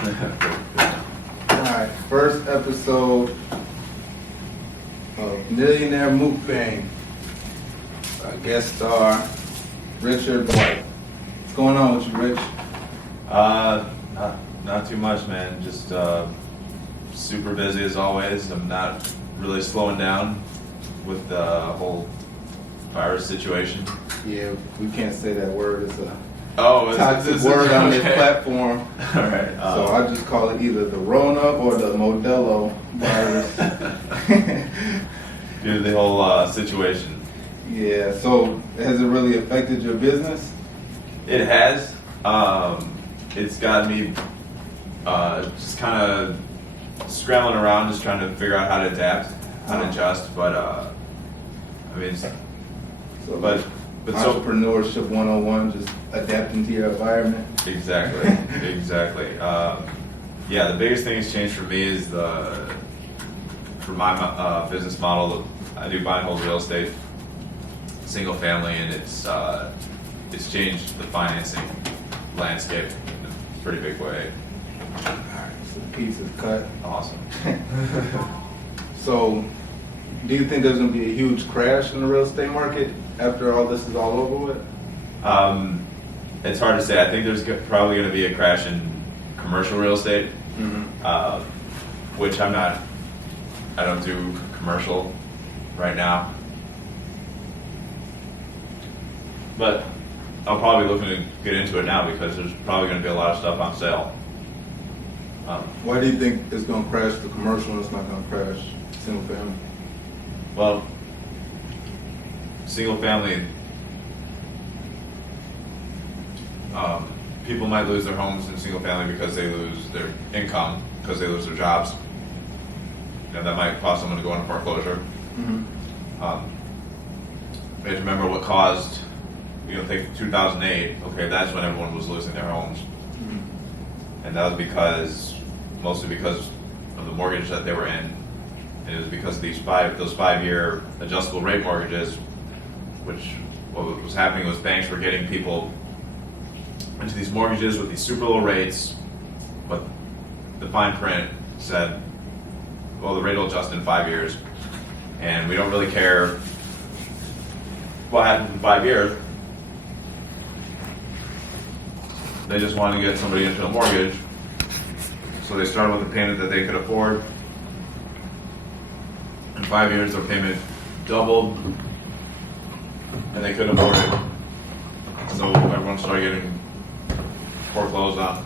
Alright, first episode of Millionaire Mukbang. Guest star Richard White. What's going on with you, Rich? Not too much, man. Just super busy as always. I'm not really slowing down with the whole virus situation. Yeah, we can't say that word. It's a toxic word on this platform. All right. So I just call it either the Rona or the Modelo virus. Due to the whole situation. Yeah, so has it really affected your business? It has. It's got me just kind of scrambling around, just trying to figure out how to adapt, how to adjust. But I mean, So but so entrepreneurship 101, just adapting to your environment. exactly. Yeah, the biggest thing that's changed for me is for my business model. I do buy and hold real estate, single family, and it's changed the financing landscape in a pretty big way. Alright, so the piece is cut. Awesome. So, do you think there's going to be a huge crash in the real estate market after all this is all over with? It's hard to say. I think there's probably going to be a crash in commercial real estate, which I don't do commercial right now. But I'm probably looking to get into it now because there's probably going to be a lot of stuff on sale. Why do you think it's going to crash the commercial and it's not going to crash single family? Well, single family, people might lose their homes in single family because they lose their income, because they lose their jobs. And that might cause someone to go into foreclosure. You have to remember what caused, take 2008, okay, that's when everyone was losing their homes. And that was mostly because of the mortgage that they were in. And it was because of those 5-year adjustable rate mortgages, which what was happening was banks were getting people into these mortgages with these super low rates, but the fine print said, well, the rate will adjust in 5 years, and we don't really care what happens in 5 years. They just wanted to get somebody into a mortgage, so they started with a payment that they could afford. In 5 years, their payment doubled, and they couldn't afford it. So everyone started getting foreclosed on.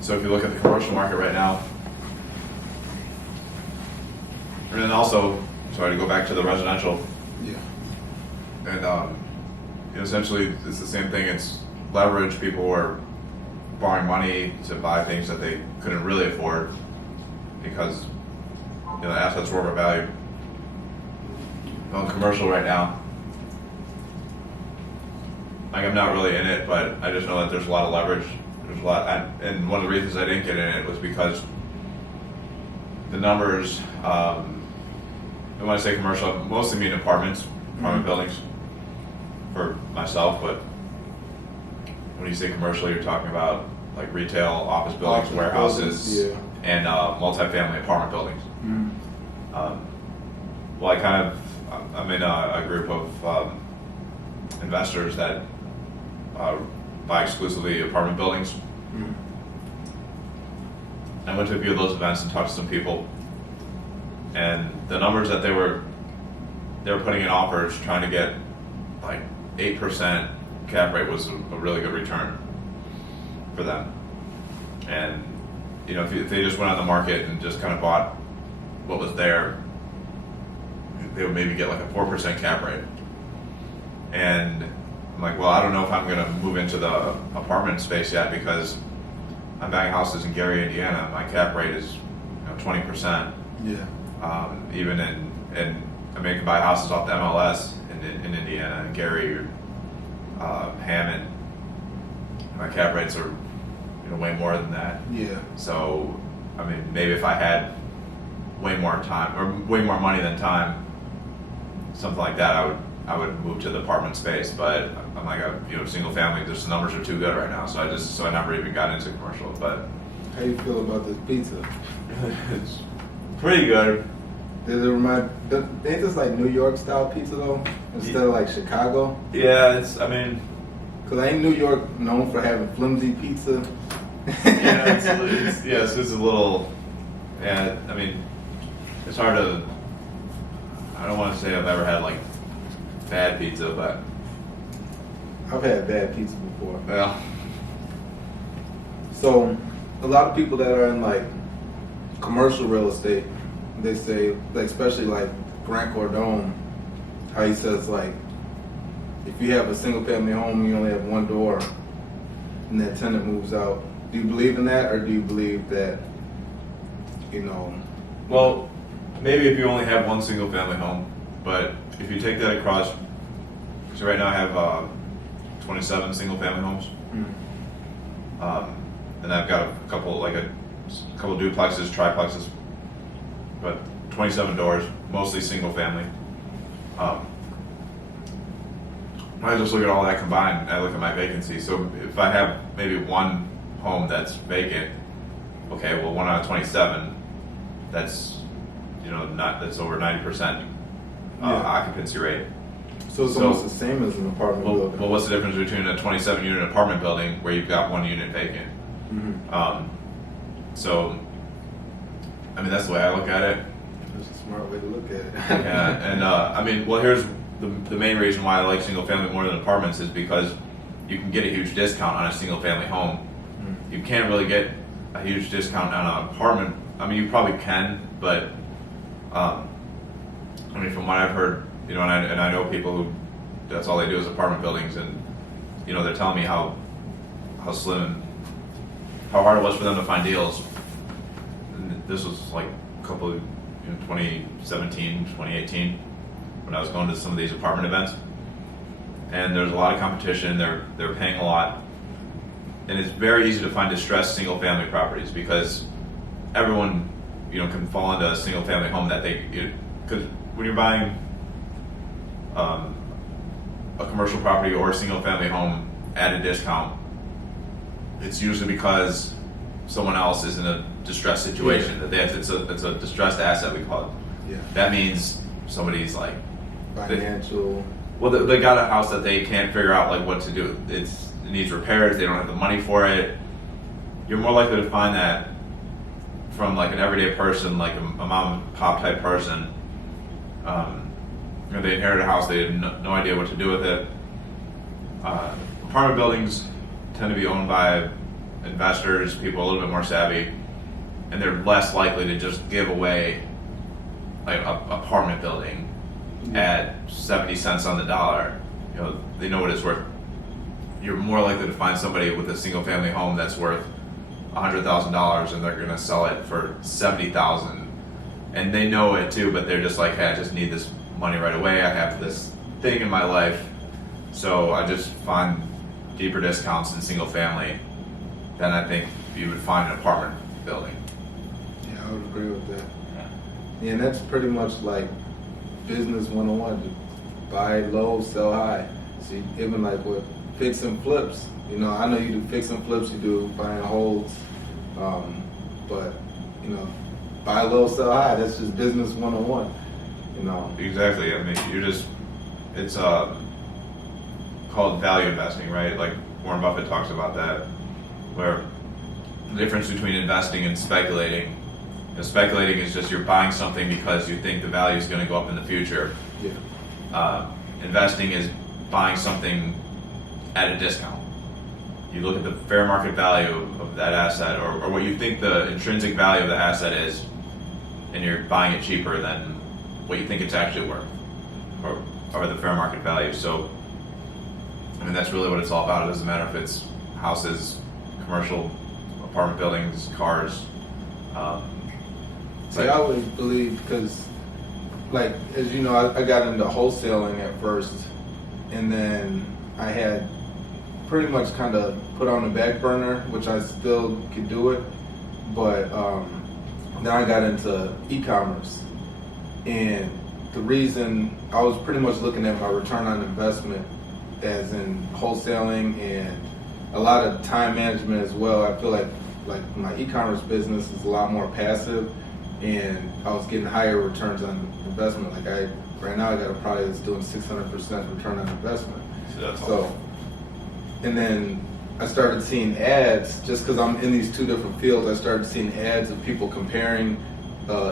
So if you look at the commercial market right now, and then also, sorry to go back to the residential. Yeah. And essentially, it's the same thing. It's leverage. People were borrowing money to buy things that they couldn't really afford because the assets were overvalued. On commercial right now, I'm not really in it, but I just know that there's a lot of leverage. There's a lot, and one of the reasons I didn't get in it was because the numbers. When I say commercial, I mostly mean apartment buildings for myself, but when you say commercial, you're talking about like retail, office buildings, warehouses, and multifamily apartment buildings. Well, I'm in a group of investors that buy exclusively apartment buildings. I went to a few of those events and talked to some people, and the numbers that they were putting in offers, trying to get like 8% cap rate was a really good return for them. And if they just went on the market and just kind of bought what was there, they would maybe get like a 4% cap rate. And I'm like, well, I don't know if I'm going to move into the apartment space yet because I'm buying houses in Gary, Indiana. My cap rate is 20%. Yeah. Even and I mean, I can buy houses off the MLS in Indiana, and Gary, Hammond. My cap rates are way more than that. Yeah. So I mean, maybe if I had way more time or way more money than time, something like that, I would move to the apartment space. But I'm like, single family, just the numbers are too good right now. So I never even got into commercial. But How you feel about this pizza? it's pretty good. Does it remind? Ain't this like New York style pizza though, instead of like Chicago? Yeah, Cause ain't New York known for having flimsy pizza? it's a little, yeah, I mean, it's hard to, I don't want to say I've ever had like bad pizza, but I've had bad pizza before. well, So, a lot of people that are in like commercial real estate, they say, like especially like Grant Cardone, how he says like, if you have a single family home, you only have one door, and that tenant moves out. Do you believe in that, or do you believe that, well, maybe if you only have one single family home, but if you take that across, so right now I have 27 single family homes, and I've got a couple duplexes, triplexes, but 27 doors, mostly single family. I just look at all that combined, I look at my vacancy. So if I have maybe one home that's vacant, okay, well 1 out of 27, that's that's over 90% occupancy rate. So it's almost the same as an apartment building. Well, what's the difference between a 27 unit apartment building where you've got one unit vacant? So, I mean, that's the way I look at it. That's a smart way to look at it. Yeah, and I mean, well, here's the main reason why I like single family more than apartments is because you can get a huge discount on a single family home. You can't really get a huge discount on an apartment. I mean, you probably can, but I mean, from what I've heard, and I know people who that's all they do is apartment buildings, and they're telling me how slim, how hard it was for them to find deals. And this was like a couple of 2017, 2018, when I was going to some of these apartment events, and there's a lot of competition. They're paying a lot, and it's very easy to find distressed single family properties because everyone can fall into a single family home that because when you're buying a commercial property or a single family home at a discount, it's usually because someone else is in a distressed situation. That it's a distressed asset, we call it. Yeah. That means somebody's like Financial. they got a house that they can't figure out like what to do. It needs repairs. They don't have the money for it. You're more likely to find that from like an everyday person, like a mom and pop type person. They inherited a house. They had no idea what to do with it. Apartment buildings tend to be owned by investors, people a little bit more savvy, and they're less likely to just give away like an apartment building at 70 cents on the dollar. They know what it's worth. You're more likely to find somebody with a single family home that's worth $100,000 and they're going to sell it for $70,000, and they know it too, but they're just like, hey, I just need this money right away. I have this thing in my life, so I just find deeper discounts in single family than I think you would find in an apartment building. Yeah, I would agree with that. Yeah, and that's pretty much like business 101. You buy low, sell high. See, even like with fix and flips. I know you do fix and flips, you do buy and holds, but buy low, sell high. That's just business 101. Exactly. I mean, it's called value investing, right? Like Warren Buffett talks about that, where the difference between investing and speculating. Speculating is just you're buying something because you think the value is going to go up in the future. Yeah. Investing is buying something at a discount. You look at the fair market value of that asset, or what you think the intrinsic value of the asset is, and you're buying it cheaper than what you think it's actually worth, or the fair market value. So, I mean, that's really what it's all about. It doesn't matter if it's houses, commercial, apartment buildings, cars. I always believe, because, like, as you know, I got into wholesaling at first, and then I had pretty much kind of put on the back burner, which I still could do it, but then I got into e-commerce, and the reason I was pretty much looking at my return on investment as in wholesaling and a lot of time management as well. I feel like my e-commerce business is a lot more passive, and I was getting higher returns on investment. Like right now I got a product that's doing 600% return on investment. So that's So, awesome. and then I started seeing ads, just because I'm in these two different fields, I started seeing ads of people comparing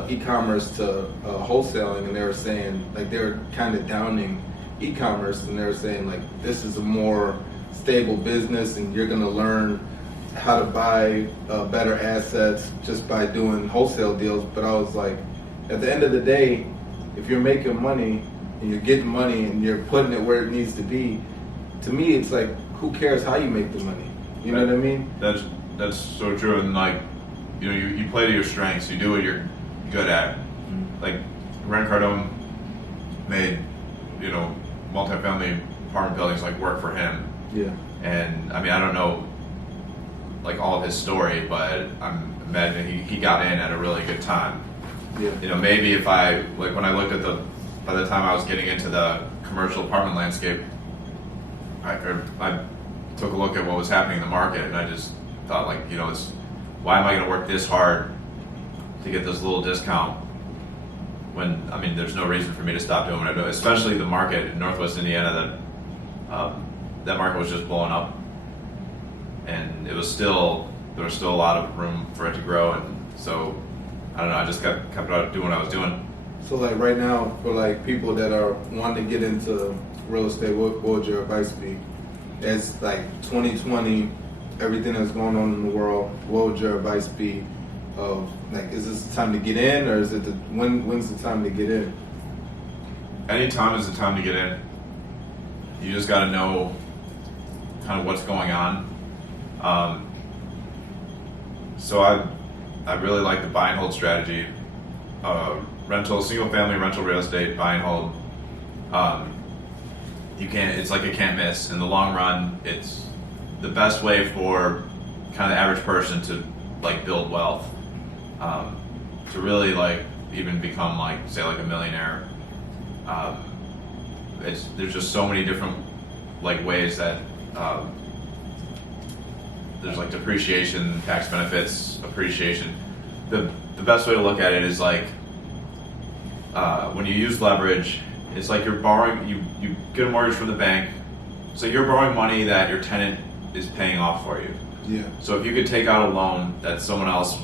e-commerce to wholesaling, and they were saying, like, they were kind of downing e-commerce, and they were saying, like, this is a more stable business, and you're going to learn how to buy better assets just by doing wholesale deals. But I was like, at the end of the day, if you're making money and you're getting money and you're putting it where it needs to be, to me, it's like, who cares how you make the money? You know what I mean? That's so true. And like, you know, you play to your strengths. You do what you're good at. Mm-hmm. Like, Grant Cardone made, you know, multifamily apartment buildings like work for him. Yeah. And I mean, I don't know like all of his story, but I'm imagining he got in at a really good time. Yeah. You know, maybe if I, like when I looked at by the time I was getting into the commercial apartment landscape, I took a look at what was happening in the market, and I just thought, like, you know, why am I going to work this hard to get this little discount when, I mean, there's no reason for me to stop doing what I do, especially the market in Northwest Indiana that market was just blowing up, and there was still a lot of room for it to grow, and so I don't know, I just kept doing what I was doing. So like right now, for like people that are wanting to get into real estate, what would your advice be? As like 2020, everything that's going on in the world, what would your advice be? Of like, is this the time to get in, or is it when's the time to get in? Any time is the time to get in. You just got to know kind of what's going on. So I really like the buy and hold strategy. Single family rental real estate, buy and hold. It's like a can't miss. In the long run, it's the best way for kind of the average person to like build wealth, to really like even become like, say, like a millionaire. There's just so many different like ways that there's like depreciation, tax benefits, appreciation. The best way to look at it is like when you use leverage, it's like you're borrowing, you get a mortgage from the bank, so you're borrowing money that your tenant is paying off for you. Yeah. So if you could take out a loan that someone else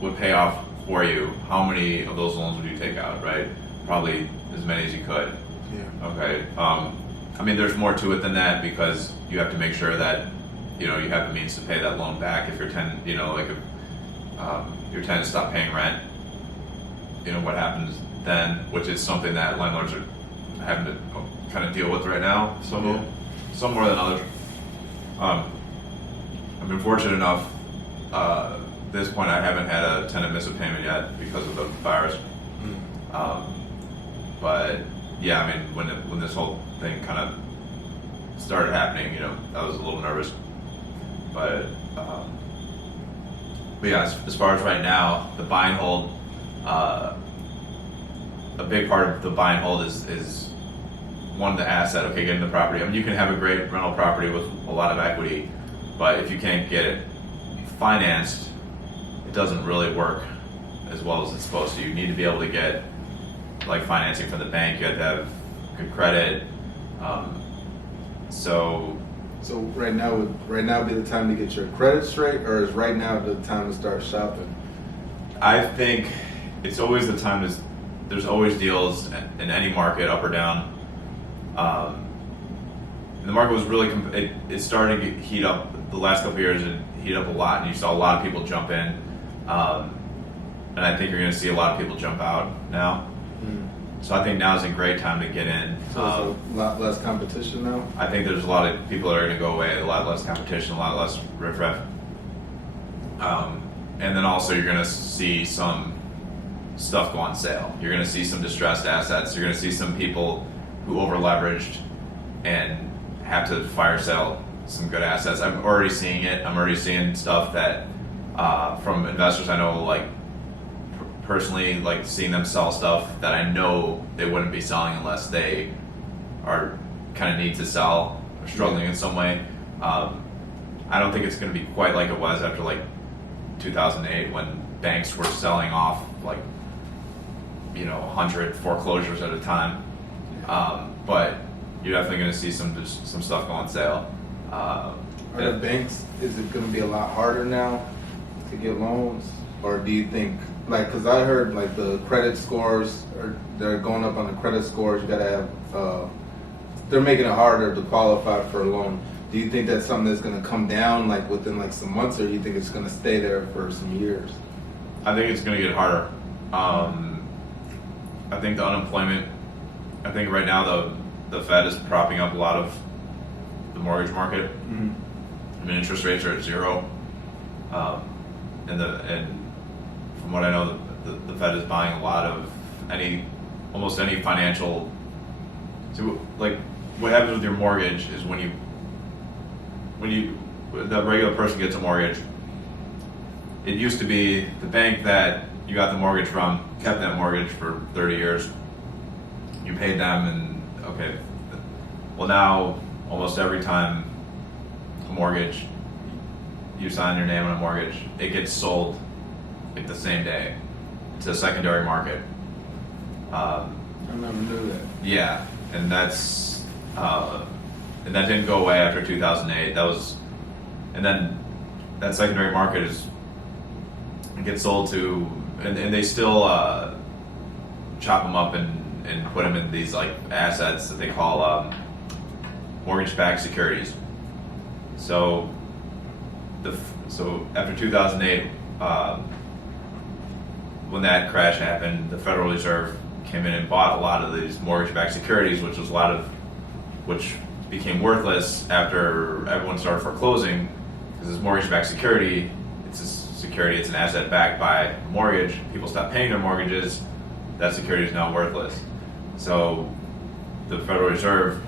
would pay off for you, how many of those loans would you take out, right? Probably as many as you could. Yeah. Okay. I mean, there's more to it than that, because you have to make sure that, you know, you have the means to pay that loan back. If your tenant, you know, like if your tenant stopped paying rent, you know, what happens then, which is something that landlords are having to kind of deal with right now, some more than others. I've been fortunate enough, at this point I haven't had a tenant miss a payment yet because of the virus. But yeah, I mean, when this whole thing kind of started happening, you know, I was a little nervous. But yeah, as far as right now, the buy and hold, a big part of the buy and hold is one, the asset, okay, getting the property. I mean, you can have a great rental property with a lot of equity, but if you can't get it financed, it doesn't really work as well as it's supposed to. You need to be able to get like financing from the bank. You have to have good credit. So right now be the time to get your credit straight, or is right now the time to start shopping? I think it's always the time there's always deals in any market, up or down. And the market was really, it started to heat up the last couple of years, and heat up a lot, and you saw a lot of people jump in. And I think you're going to see a lot of people jump out now. So I think now is a great time to get in. So there's a lot less competition now? I think there's a lot of people that are going to go away, a lot less competition, a lot less riffraff. And then also you're going to see some stuff go on sale. You're going to see some distressed assets. You're going to see some people who over leveraged and have to fire sell some good assets. I'm already seeing it. I'm already seeing stuff that from investors I know, like personally, like seeing them sell stuff that I know they wouldn't be selling unless they are kind of need to sell or struggling in some way. I don't think it's going to be quite like it was after like 2008 when banks were selling off like 100 foreclosures at a time. But you're definitely going to see some stuff go on sale. Are the banks? Is it going to be a lot harder now to get loans, or do you think because I heard like the credit scores they're going up on the credit scores. You got to have they're making it harder to qualify for a loan. Do you think that's something that's going to come down like within like some months, or do you think it's going to stay there for some years? I think it's going to get harder. I think the unemployment. I think right now the Fed is propping up a lot of the mortgage market. Mm-hmm. I mean, interest rates are at 0, and from what I know, the Fed is buying a lot of almost any financial. So, like, what happens with your mortgage is when the regular person gets a mortgage, it used to be the bank that you got the mortgage from kept that mortgage for 30 years. You paid them, and okay. Well, now almost every time a mortgage, you sign your name on a mortgage, it gets sold like the same day to the secondary market. I never knew that. Yeah, and that's and that didn't go away after 2008. And then that secondary market it gets sold to, and they still chop them up and put them in these like assets that they call mortgage-backed securities. So after 2008, when that crash happened, the Federal Reserve came in and bought a lot of these mortgage-backed securities, which became worthless after everyone started foreclosing. Because this mortgage-backed security, it's an asset backed by a mortgage. People stopped paying their mortgages. That security is now worthless. So the Federal Reserve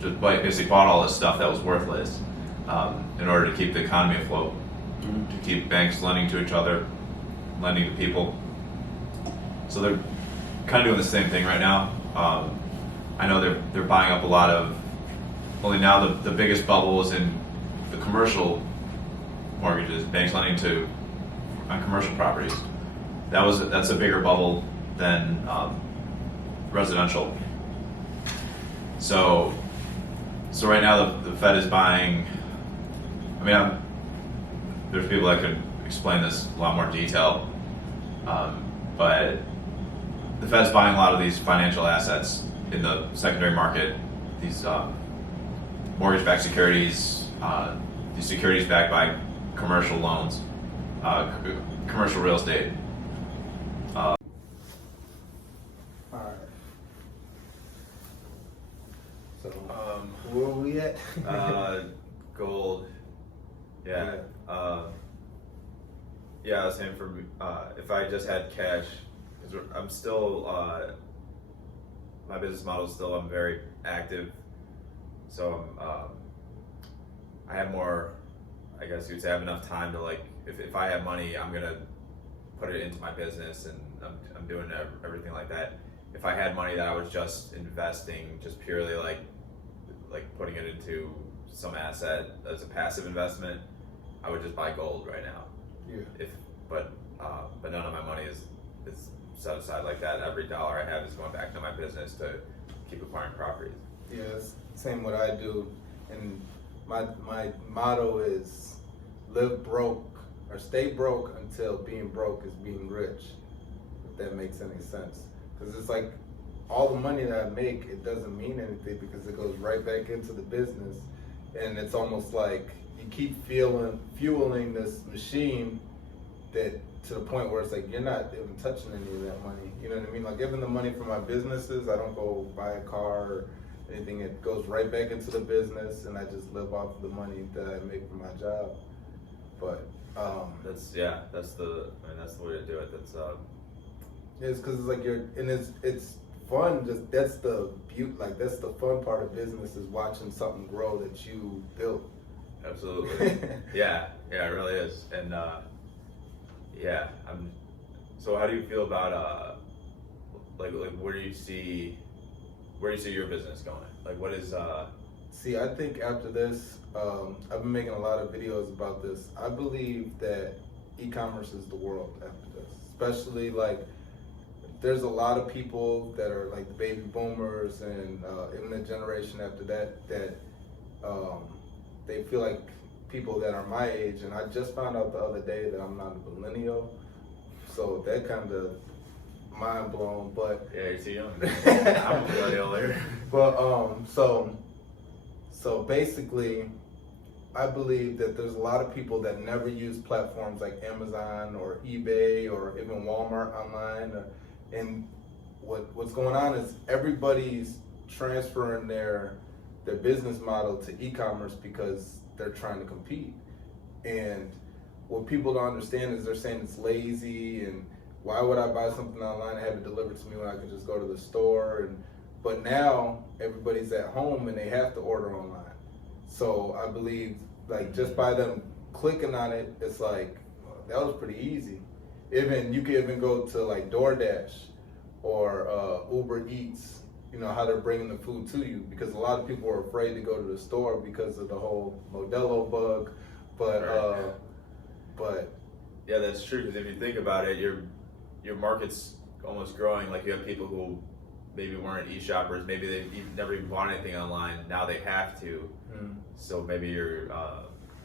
just basically bought all this stuff that was worthless in order to keep the economy afloat, to keep banks lending to each other, lending to people. So they're kind of doing the same thing right now. I know they're buying up a lot of. Only now the biggest bubble is in the commercial mortgages, banks lending on commercial properties. That's a bigger bubble than residential. So right now the Fed is buying. I mean, there's people that could explain this in a lot more detail, but the Fed's buying a lot of these financial assets in the secondary market. These mortgage-backed securities, these securities backed by commercial loans, commercial real estate. All right. So, where are we at? Gold. Yeah. Yeah, I was saying for me, if I just had cash, because I'm still, my business model is still, I'm very active. So I have more, I guess you'd say I have enough time to like, if I have money, I'm gonna put it into my business, and I'm doing everything like that. If I had money that I was just investing, just purely like putting it into some asset as a passive investment, I would just buy gold right now. Yeah. But none of my money is set aside like that. Every dollar I have is going back to my business to keep acquiring properties. Yeah, it's same what I do, and my motto is live broke or stay broke until being broke is being rich. If that makes any sense, because it's like all the money that I make, it doesn't mean anything because it goes right back into the business, and it's almost like you keep fueling this machine that to the point where it's like you're not even touching any of that money. You know what I mean? Like even the money from my businesses, I don't go buy a car or anything. It goes right back into the business, and I just live off of the money that I make from my job. But that's the way to do it. it's because it's like it's fun. Just that's the beauty. Like that's the fun part of business is watching something grow that you built. Absolutely. yeah, it really is. And so how do you feel about like where do you see where do you see your business going? Like, what is See, I think after this, I've been making a lot of videos about this. I believe that e-commerce is the world after this, especially like there's a lot of people that are like the baby boomers and even the generation after that they feel like people that are my age. And I just found out the other day that I'm not a millennial, so that kind of mind blown. But yeah, you're too young. I'm a millennial. But so basically, I believe that there's a lot of people that never use platforms like Amazon or eBay or even Walmart online. And what's going on is everybody's transferring their business model to e-commerce because they're trying to compete. And what people don't understand is they're saying it's lazy and why would I buy something online and have it delivered to me when I can just go to the store? But now everybody's at home and they have to order online. So I believe like just by them clicking on it, it's like, that was pretty easy. Even you can even go to like DoorDash or Uber Eats, you know, how they're bringing the food to you, because a lot of people are afraid to go to the store because of the whole Modelo bug. But yeah, that's true. Because if you think about it, your market's almost growing. Like you have people who maybe weren't e-shoppers, maybe they never even bought anything online. Now they have to. So maybe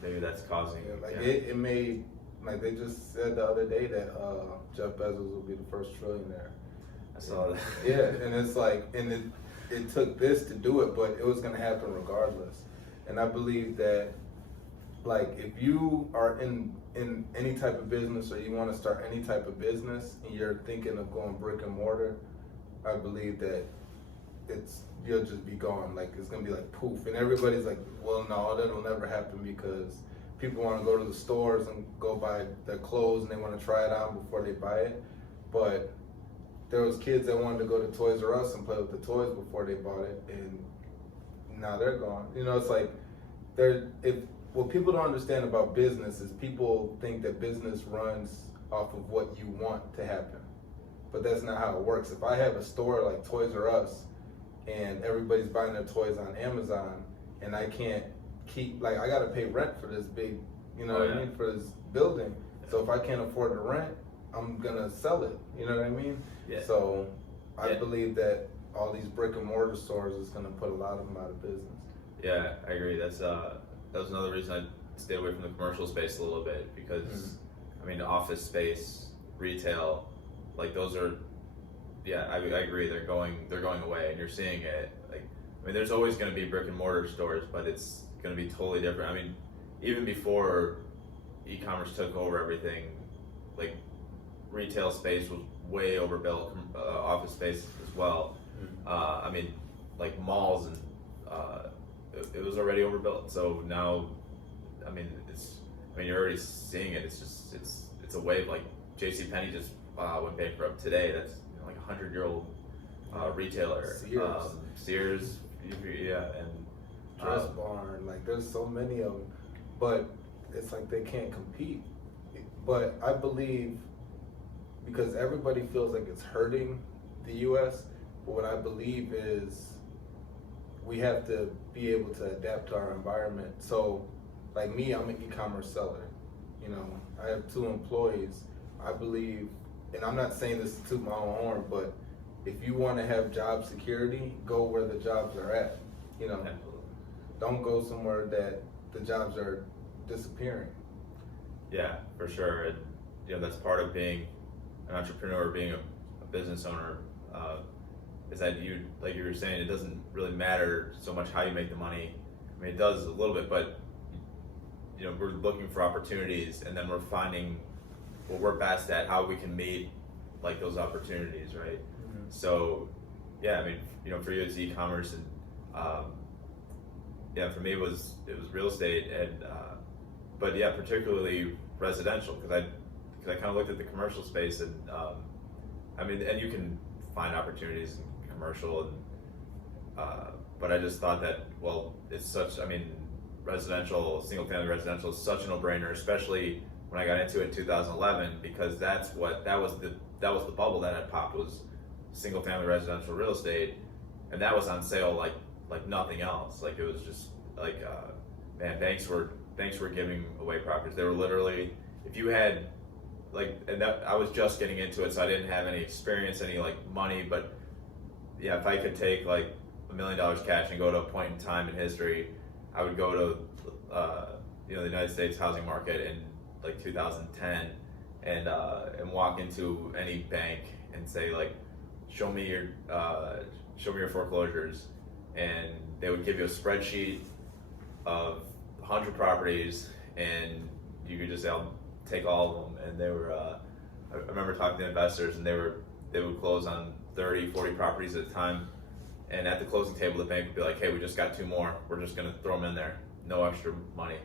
maybe that's causing. Yeah, like it made, like they just said the other day that Jeff Bezos will be the first trillionaire. I saw that. Yeah, and it's like, and it took this to do it, but it was going to happen regardless. And I believe that, like, if you are in any type of business or you want to start any type of business and you're thinking of going brick and mortar, I believe that you'll just be gone. Like, it's going to be like poof. And everybody's like, well, no, that'll never happen because people want to go to the stores and go buy their clothes and they want to try it on before they buy it. But there was kids that wanted to go to Toys R Us and play with the toys before they bought it, and now they're gone. You know, it's like what people don't understand about business is people think that business runs off of what you want to happen, but that's not how it works. If I have a store like Toys R Us and everybody's buying their toys on Amazon, and I can't I gotta pay rent for this big, you know what I mean, for this building. So if I can't afford the rent, I'm gonna sell it. You know what I mean? Yeah. So I believe that all these brick and mortar stores is gonna put a lot of them out of business. Yeah, I agree. That was another reason I stayed away from the commercial space a little bit because I mean, office space, retail, like those are. Yeah, I agree. They're going away, and you're seeing it. Like, I mean, there's always going to be brick and mortar stores, but it's going to be totally different. I mean, even before e-commerce took over everything, like retail space was way overbuilt, office space as well. I mean, like malls and it was already overbuilt. So now, I mean, you're already seeing it. It's a wave. Like JCPenney just went bankrupt today. That's like 100-year-old retailer. Sears, yeah, and Dress Barn. Like there's so many of them, but it's like they can't compete. But I believe, because everybody feels like it's hurting the U.S., but what I believe is we have to be able to adapt to our environment. So, like me, I'm an e-commerce seller. You know, I have 2 employees. I believe, and I'm not saying this to toot my own horn, but if you want to have job security, go where the jobs are at. You know, don't go somewhere that the jobs are disappearing. Yeah, for sure. And, you know, that's part of being an entrepreneur, being a business owner, is that you, like you were saying, it doesn't really matter so much how you make the money. I mean, it does a little bit, but, you know, we're looking for opportunities, and then we're finding what we're best at, how we can meet like those opportunities, right? So, yeah, I mean, you know, for you it's e-commerce, and yeah, for me it was real estate, and but yeah, particularly residential, because I kind of looked at the commercial space, and I mean, and you can find opportunities in commercial, and but I just thought that, well, it's such, I mean, residential, single family residential is such a no-brainer, especially when I got into it in 2011, because that was the bubble that had popped, was single family residential real estate. and that was on sale like nothing else. Like it was just like man, banks were giving away properties. They were literally, if you had like, and that I was just getting into it, so I didn't have any experience, any like money, but yeah, if I could take like $1 million cash and go to a point in time in history, I would go to the United States housing market in like 2010 and walk into any bank and say like, show me your foreclosures, and they would give you a spreadsheet of 100 properties, and you could just say, I'll take all of them. And they were I remember talking to investors, and they would close on 30, 40 properties at a time, and at the closing table the bank would be like, hey, we just got 2 more, we're just going to throw them in there, no extra money.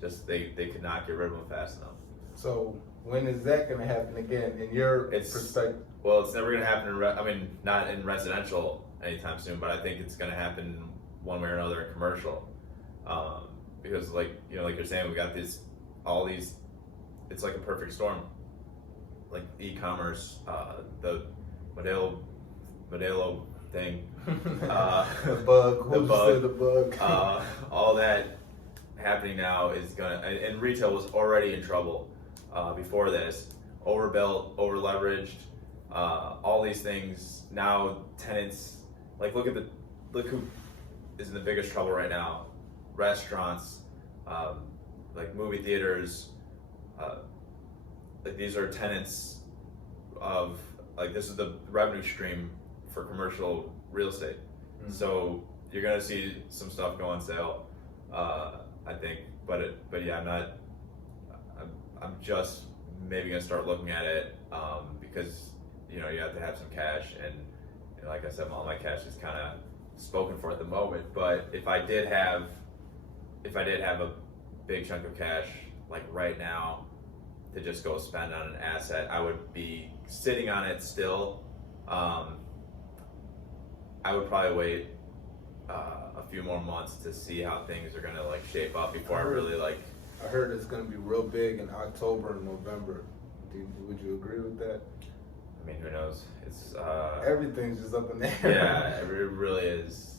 Just they could not get rid of them fast enough. So when is that going to happen again in your perspective? Well, it's never going to happen not in residential anytime soon, but I think it's going to happen one way or another in commercial, because like you're saying, we got all these, it's like a perfect storm, like e-commerce, the Modelo thing, the bug, all that happening now is gonna, and retail was already in trouble before this, overbuilt, over leveraged, all these things. Now tenants, like look who is in the biggest trouble right now: restaurants, like movie theaters. Like these are tenants of, like, this is the revenue stream for commercial real estate. Mm-hmm. So you're gonna see some stuff go on sale, I think. But yeah, I'm just maybe gonna start looking at it because you have to have some cash, and like I said, all my cash is kind of spoken for at the moment. But if I did have a big chunk of cash like right now to just go spend on an asset, I would be sitting on it still. I would probably wait a few more months to see how things are gonna like shape up before I really like. I heard it's gonna be real big in October and November. Would you agree with that? I mean, who knows? It's everything's just up in the air. Yeah, it really is.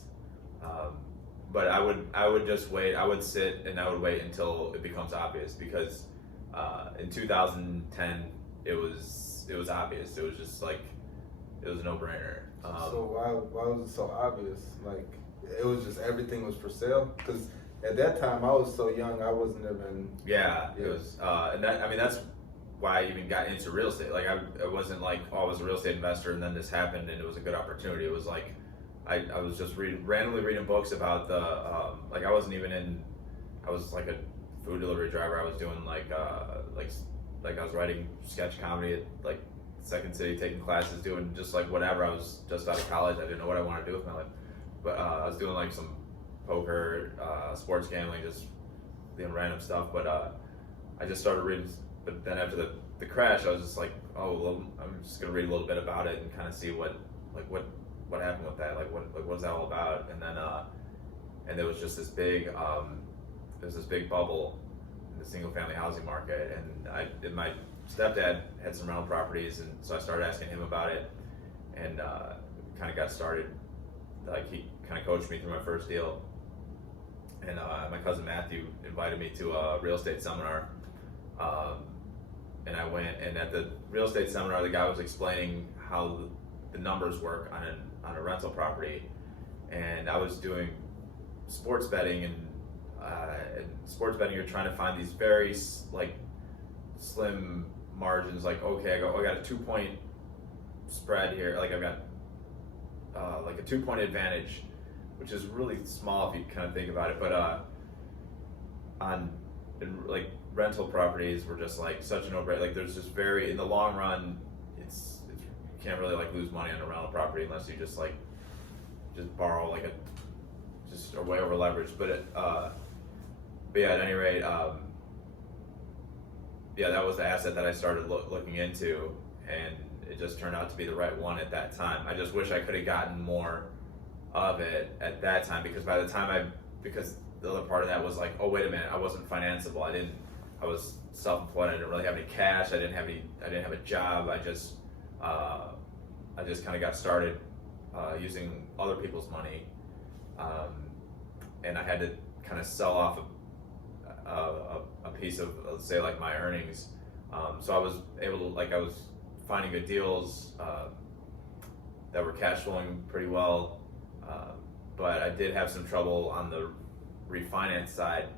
But I would just wait. I would sit and I would wait until it becomes obvious, because in 2010 it was obvious. It was just like, it was a no-brainer. So why was it so obvious? Like, it was just everything was for sale? Because at that time I was so young, I wasn't even. Yeah. It was, and that's why I even got into real estate. Like I wasn't like, oh, I was a real estate investor and then this happened and it was a good opportunity. It was like I was just randomly reading books about the like I was like a food delivery driver. I was doing like I was writing sketch comedy at like Second City, taking classes, doing just like whatever. I was just out of college. I didn't know what I wanted to do with my life, but I was doing like some poker, sports gambling, just doing random stuff. But I just started reading. But then after the crash, I was just like, oh, well, I'm just gonna read a little bit about it and kind of see what happened with that, like what's that all about. And then and there was just this big bubble in the single family housing market, and my stepdad had some rental properties, and so I started asking him about it, and kind of got started. Like, he kind of coached me through my first deal, and my cousin Matthew invited me to a real estate seminar, and I went. And at the real estate seminar, the guy was explaining how the numbers work on a rental property, and I was doing sports betting, and sports betting, you're trying to find these very like slim margins. Like, okay, I got a 2-point spread here. Like, I've got like a 2-point advantage, which is really small if you kind of think about it. But like rental properties were just like such a no-brainer. Like, there's just in the long run, it's you can't really like lose money on a rental property unless you just borrow like just way over leveraged. But yeah, at any rate, yeah, that was the asset that I started looking into, and it just turned out to be the right one at that time. I just wish I could have gotten more of it at that time, because by the time because the other part of that was like, oh, wait a minute, I wasn't financeable. I was self-employed. I didn't really have any cash. I didn't have a job. I just kind of got started using other people's money, and I had to kind of sell off a piece of, let's say, like my earnings. So I was able to, like, I was finding good deals that were cash flowing pretty well, but I did have some trouble on the refinance side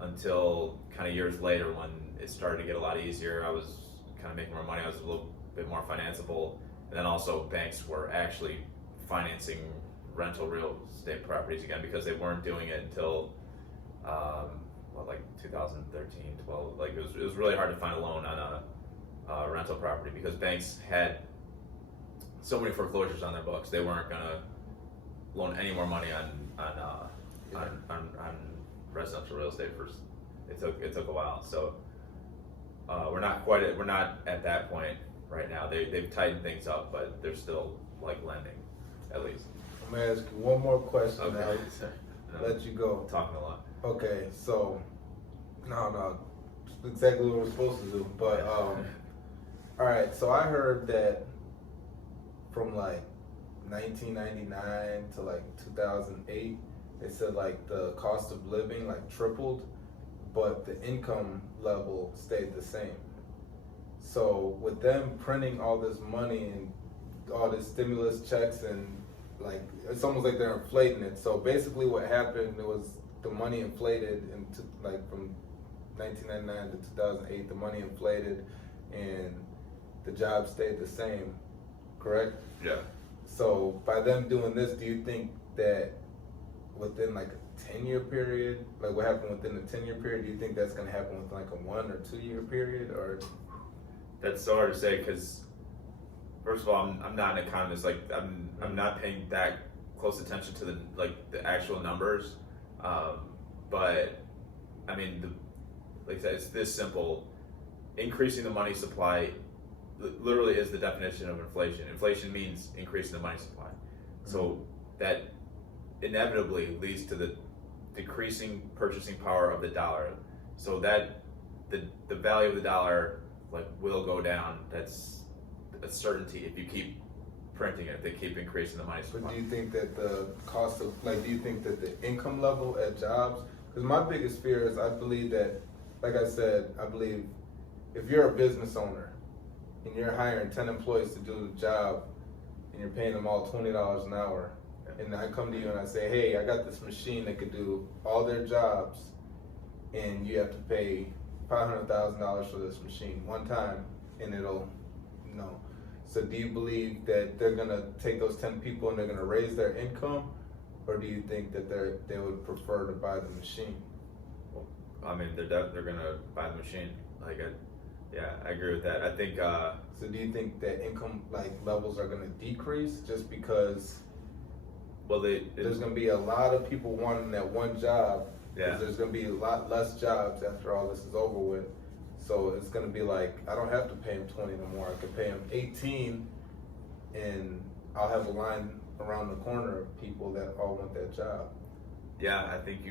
until kind of years later when it started to get a lot easier. I was kind of making more money. I was a little bit more financeable, and then also banks were actually financing rental real estate properties again, because they weren't doing it until like 2013, 12. Like it was really hard to find a loan on a rental property because banks had so many foreclosures on their books. They weren't gonna loan any more money on residential real estate for. It took a while. So we're not at that point right now. They've tightened things up, but they're still like lending, at least. I'm gonna ask you one more question. Okay. Now. Let you go. I'm talking a lot. Okay, so no, it's exactly what we're supposed to do. But all right, so I heard that from like 1999 to like 2008, they said like the cost of living like tripled, but the income level stayed the same. So with them printing all this money and all this stimulus checks, and like it's almost like they're inflating it. So basically what happened was the money inflated into like from 1999 to 2008, the money inflated and the jobs stayed the same, correct? Yeah. So by them doing this, do you think that within like a 10-year period, like what happened within a 10-year period, do you think that's gonna happen within like a 1 or 2 year period, or? That's so hard to say because, first of all, I'm not an economist. Like I'm not paying that close attention to the actual numbers. But I mean, like I said, it's this simple. Increasing the money supply literally is the definition of inflation. Inflation means increasing the money supply. So that inevitably leads to the decreasing purchasing power of the dollar. So that the value of the dollar will go down. That's a certainty if you keep printing it, if they keep increasing the money supply. But do you think that the cost of, do you think that the income level at jobs, because my biggest fear is I believe that, like I said, I believe if you're a business owner and you're hiring 10 employees to do the job and you're paying them all $20 an hour, and I come to you and I say, hey, I got this machine that could do all their jobs, and you have to pay $500,000 for this machine one time, and it'll, So do you believe that they're gonna take those 10 people and they're gonna raise their income, or do you think that they would prefer to buy the machine? I mean, they're gonna buy the machine. I agree with that. I think. So do you think that income levels are gonna decrease just because? Well, there's gonna be a lot of people wanting that one job. Yeah. There's gonna be a lot less jobs after all this is over with. So it's gonna be like, I don't have to pay him 20 no more. I can pay him 18, and I'll have a line around the corner of people that all want that job. Yeah, I think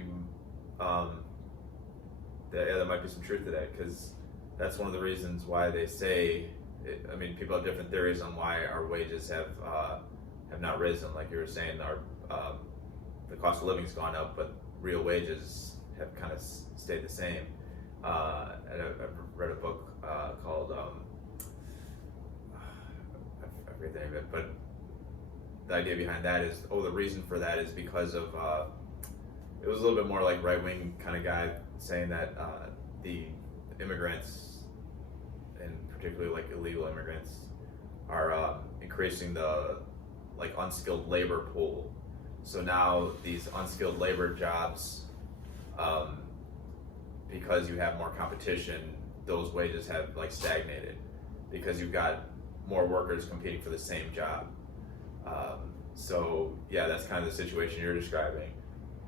there might be some truth to that, because that's one of the reasons why they say. People have different theories on why our wages have not risen. Like you were saying, the cost of living's gone up, but real wages have kind of stayed the same. And I've read a book called I forget the name of it, but the idea behind that is, the reason for that is because of it was a little bit more like right-wing kind of guy saying that the immigrants, and particularly like illegal immigrants, are increasing the unskilled labor pool. So now these unskilled labor jobs, because you have more competition, those wages have stagnated because you've got more workers competing for the same job. So yeah, that's kind of the situation you're describing.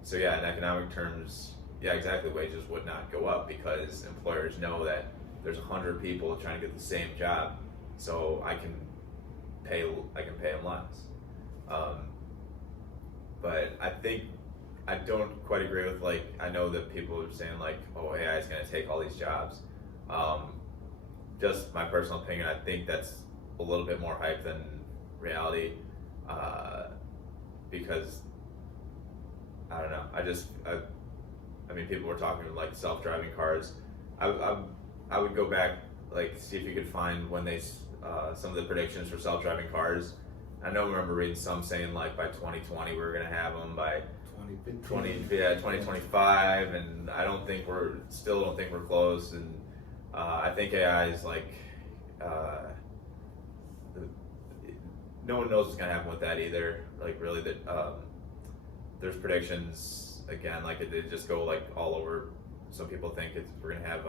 So yeah, in economic terms, yeah, exactly, wages would not go up because employers know that there's 100 people trying to get the same job, so I can pay them less. But I don't quite agree with I know that people are saying AI is going to take all these jobs. Just my personal opinion, I think that's a little bit more hype than reality. because I don't know. I mean, people were talking like self-driving cars. I would go back, like, see if you could find when they some of the predictions for self-driving cars. I remember reading some saying like by 2020 we were gonna have them, by 2025, and I don't think we're close. And I think AI is like no one knows what's gonna happen with that either. Like really, that there's predictions again, like they just go like all over. Some people think we're gonna have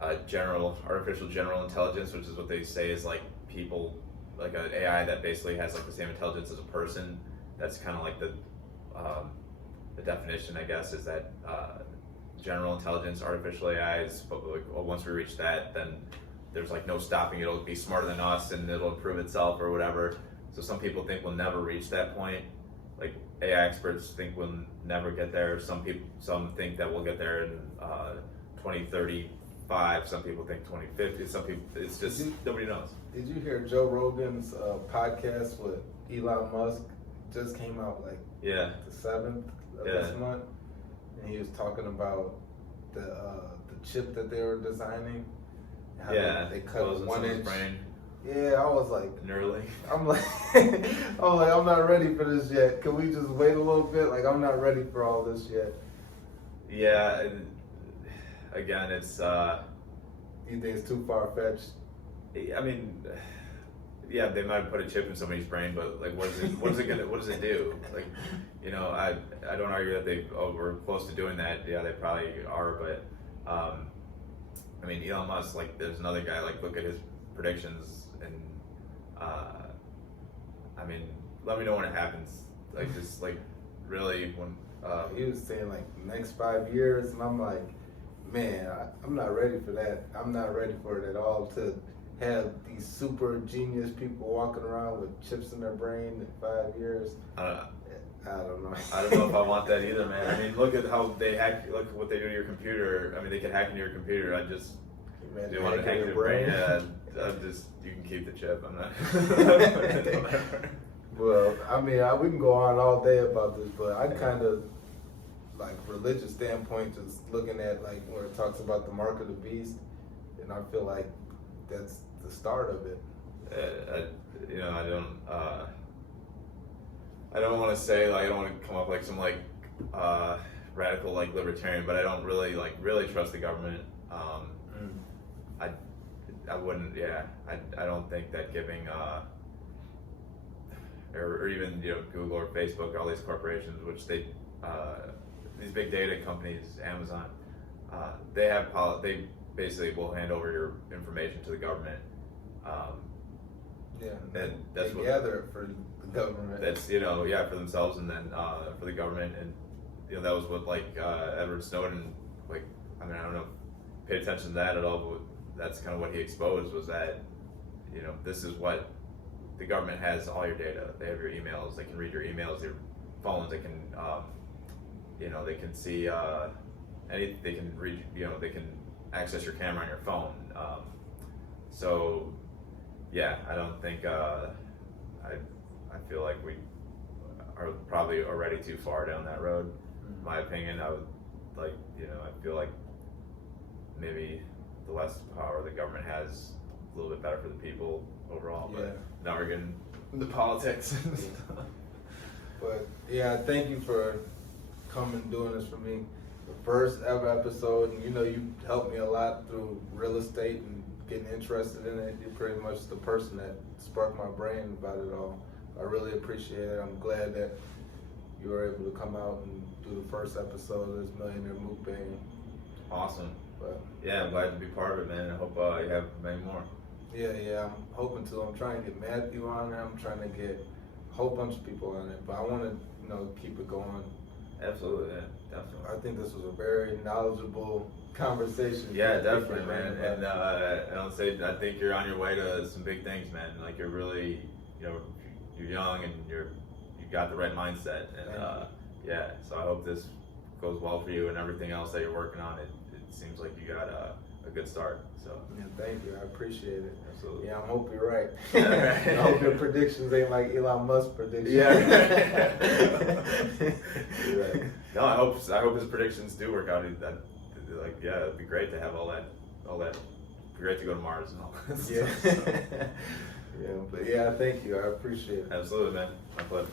artificial general intelligence, which is what they say is like people, like an AI that basically has like the same intelligence as a person. That's kind of like the definition, I guess, is that general intelligence, artificial AIs. But like, once we reach that, then there's like no stopping. It'll be smarter than us, and it'll improve itself or whatever. So some people think we'll never reach that point. Like AI experts think we'll never get there. Some think that we'll get there in 2035. Some people think 2050. Some people, it's just nobody knows. Did you hear Joe Rogan's podcast with Elon Musk? Just came out like the 7th of this month, and he was talking about the chip that they were designing. How they cut 1 inch. Brain. Yeah, I was like, Neuralink. I'm like, I'm not ready for this yet. Can we just wait a little bit? Like, I'm not ready for all this yet. Yeah, and again, it's. You think it's too far fetched? I mean, yeah, they might put a chip in somebody's brain, but like, what does it do? Like, you know, I don't argue that we're close to doing that. Yeah, they probably are, but I mean, Elon Musk, like, there's another guy, like, look at his predictions, and I mean, let me know when it happens. Like, just like really when he was saying like next 5 years, and I'm like, man, I'm not ready for that. I'm not ready for it at all, to have these super genius people walking around with chips in their brain in 5 years. I don't know. I don't know if I want that either, man. I mean, look at how they hack. Look at what they do to your computer. I mean, they can hack into your computer. Do you want to hack your brain? Yeah, you can keep the chip. I'm not. Well, I mean, we can go on all day about this, but I kind of, like, religious standpoint, just looking at like where it talks about the mark of the beast, and I feel like that's the start of it. I don't want to say, like, I don't want to come up like some like radical like libertarian, but I don't really trust the government. I wouldn't. Yeah, I don't think that giving or even, you know, Google or Facebook, all these corporations, which these big data companies, Amazon, they basically will hand over your information to the government. And that's they gather it for the government. That's, you know, for themselves, and then for the government. And, you know, that was what, like, Edward Snowden, like, I mean, I don't know, paid attention to that at all, but that's kind of what he exposed, was that, you know, this is what the government has, all your data. They have your emails. They can read your emails, your phones. They can, you know, they can see they can read, you know, they can access your camera on your phone. So, yeah, I don't think I feel like we are probably already too far down that road. In my opinion, I would like, you know, I feel like maybe the less power the government has, a little bit better for the people overall. But now we're getting into politics and stuff. But yeah, thank you for coming and doing this for me. The first ever episode, and you know, you helped me a lot through real estate and getting interested in it. You're pretty much the person that sparked my brain about it all. I really appreciate it. I'm glad that you were able to come out and do the first episode of this Millionaire Mukbang. Awesome. But yeah, I'm glad to be part of it, man. I hope you have many more. Yeah, I'm hoping to. I'm trying to get Matthew on there. I'm trying to get a whole bunch of people on it, but I want to, you know, keep it going. Absolutely, yeah, definitely. I think this was a very knowledgeable conversation. Yeah, definitely, man. And I think you're on your way to some big things, man. Like, you're really, you know, you're young and you got the right mindset, and so I hope this goes well for you and everything else that you're working on. It seems like you got a good start. So Yeah, thank you. I appreciate it. absolutely. Yeah, I hope you're right. Yeah. I hope your predictions ain't like Elon Musk predictions. Yeah. Right. No, I hope his predictions do work out. Like, yeah, it'd be great to have all that. It'd be great to go to Mars and all that Yeah. stuff. Yeah, but yeah, thank you. I appreciate it. Absolutely, man. My pleasure.